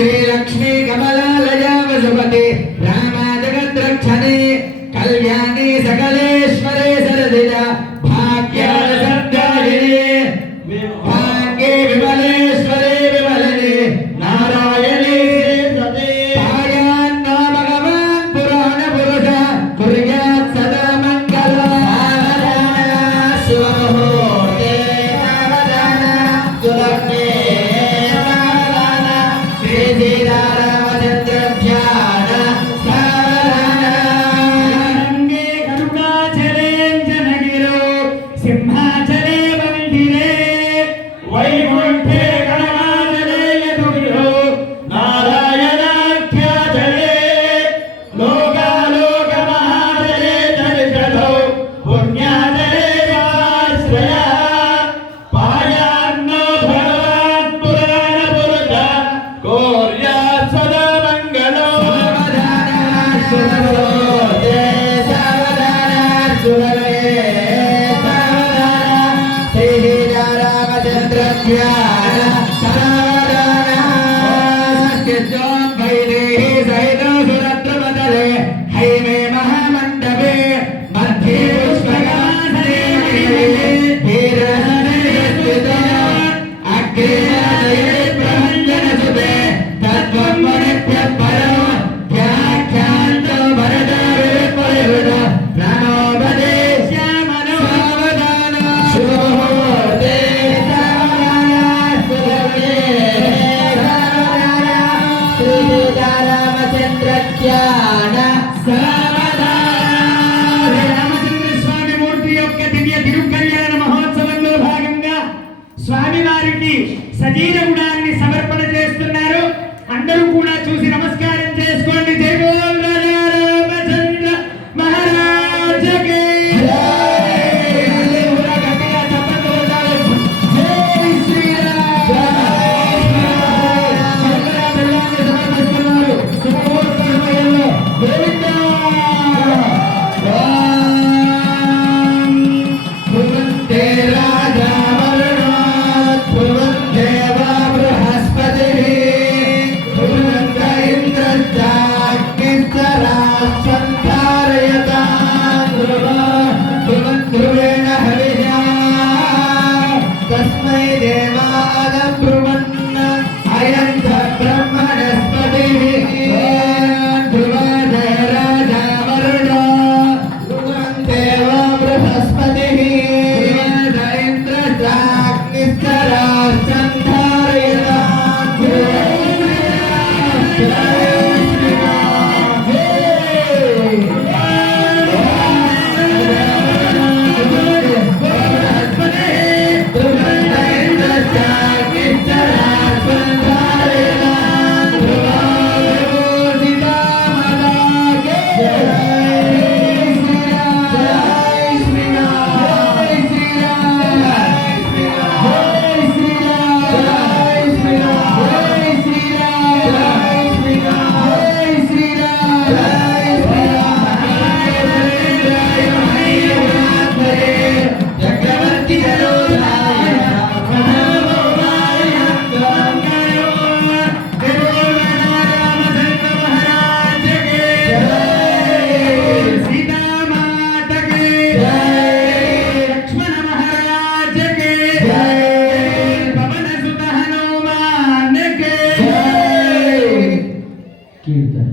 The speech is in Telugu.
श्रीलक्ष्मी कमलालया वसुपते रामा जगद्रक्षणे कल्याणी सकलेश्वरे सरदिजा भाग्यारसद्दायिने भाग्ये विमलेश्वरे विमलने नारायणे सदे पायान्नो भगवान् पुराण पुरुष कुर्यात् सदा मङ्गलम् शुभमुहूर्ते सावधान सुलग्ने सावधान श्री सीतारामचन्द्र ध्यान सावधान गङ्गे करुणाचले जनगिरो सिंहाचले मन्दिरे वैकुण्ठे गणमाचले यदुगिरो नारायणाख्याचले लोकालोकमहाचले चरितौ पुण्याचले वाश्रया पायान्नो भगवान् पुराणपुरुष कोर्यात् सदा मङ्गलो सावधानार्जुनोदे सावधानार्जुनवे सावधान श्रीरामचन्द्र ध्यान सावधान सत्यजों वैदेही सहित सुरद्रुमतले हैमे महामण्डपे मध्ये पुष्पकासने वीरहरे स्थितो अग्रे प्रभञ्जनसुते तत्त्वं मुनिभ्यः परं व्याख्यान्तो भरतविपुलवृत प्रणोपदेश्यामनो सावधान शुभमुहूर्ते सावधान सुलग्ने सावधान श्रीसीतारामचन्द्र ध्यान సావధాన రామచంద్ర స్వామి మూర్తి యొక్క దివ్య తిరుకల్యాణ మహోత్సవంలో భాగంగా స్వామివారికి సజీవ గుడాన్ని సమర్పణ చేస్తున్నారు. అందరూ కూడా చూసి నమస్కారం చేసుకోండి. జై బోల్ రాజా రామచంద్ర మహారాజ్ కి జై. అల్లే ఊరా గట్టిగా చప్పట్లు కొట్టాలి. జై శ్రీరామ్ జై శ్రీరామ్. అందరూ బెల్లాన్ని సమర్పిస్తున్నారు. శుభముహూర్త సమయంలో గోవిందా ధ్రువంతే రాజా వరుణో ధ్రువందేవ బృహస్పతిః ధ్రువంత ఇంద్రశ్చాగ్నిశ్చరాశ్వం ధారయతాం ధ్రువం ధ్రువేణ హవిషా తస్మై దేవాయ బ్రువన్న అయం చ బ్రహ్మణస్పతిః ధ్రువదే రాజా వరుణో ధ్రువందేవ బృహస్పతిః ధ్రువంత ఇంద్రశ్చాగ్నిశ్చరాశ్వం ధారయతాం కీర్తన